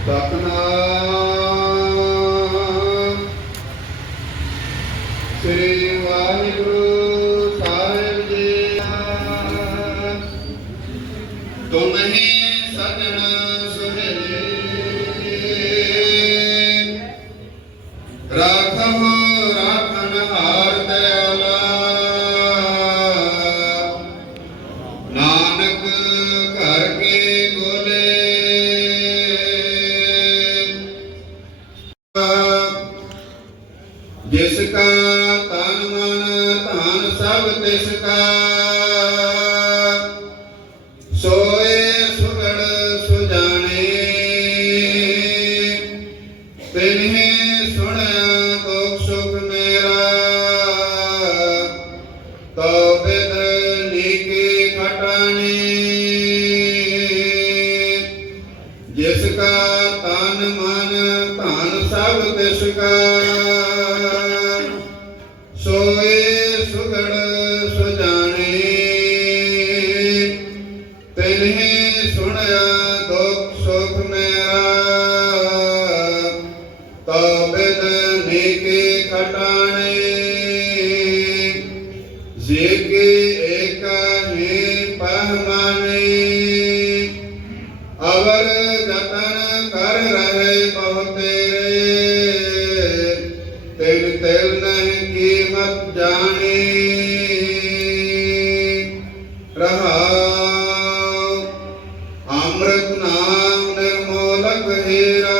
ਸਤਨਾਮ। ਸ੍ਰੀ ਵਾਹਿਗੁਰੂ ਸਾਹਿਬ ਜੀ ਤੁਮ ਹੀ ਸਜਣ ਧਨ ਸਭ ਤਿਸ ਕਾ ਸੋਏ ਸੁਗੜ ਸੁਜਾਣੇ। ਤਿਨਹਿ ਸੁਣਿਆ ਦੁਖ ਸੁਖ ਮੇਰਾ। ਤੋ ਬਿਦ ਨੀਕੀ ਖਟਾਣੀ। ਜਿਸ ਕਾ ਤਨ ਮਨ ਧਨ ਸਭ ਤਿਸ ਕਾ। जेके एक हे पहमाने अवर जतन कर रहे बहुते। तेल तिल नहीं कीमत जाने। रहा। अमृत नाम निर्मोलक हीरा।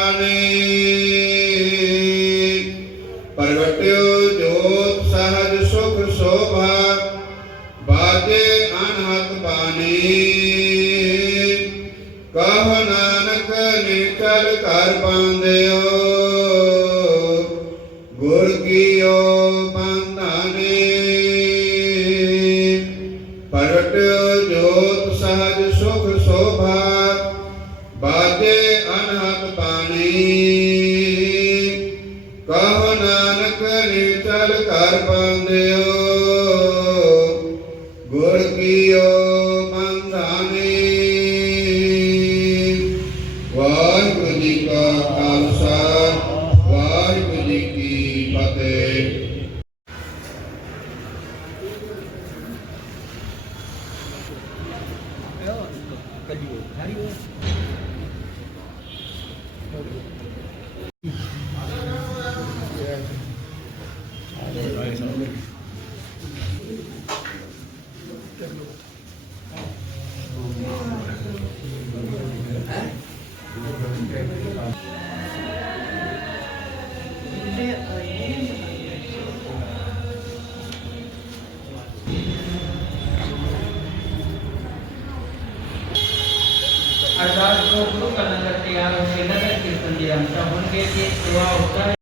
ਕਹ ਨਾਨਕ ਨਿਕਲ ਕਰ ਪਾਉਂਦਿਓ, ਗੁਰ ਕੀਓ ਬੰਧਾਨੇ ਪ੍ਰਗਟਿਓ ਜੋਤ ਸਹਜ ਸੁਖ ਸੋਭਾ, ਬਾਜੇ ਅਨਹਤ ਪਾਣੀ। ਕਹ ਨਾਨਕ ਨਿਚਲ ਕਰ ਪਾਉਂਦਿਓ अर्थात को गुरु का नगर तैयार होकर नगर कीर्तन दिया। होंगे कि सेवा होता है।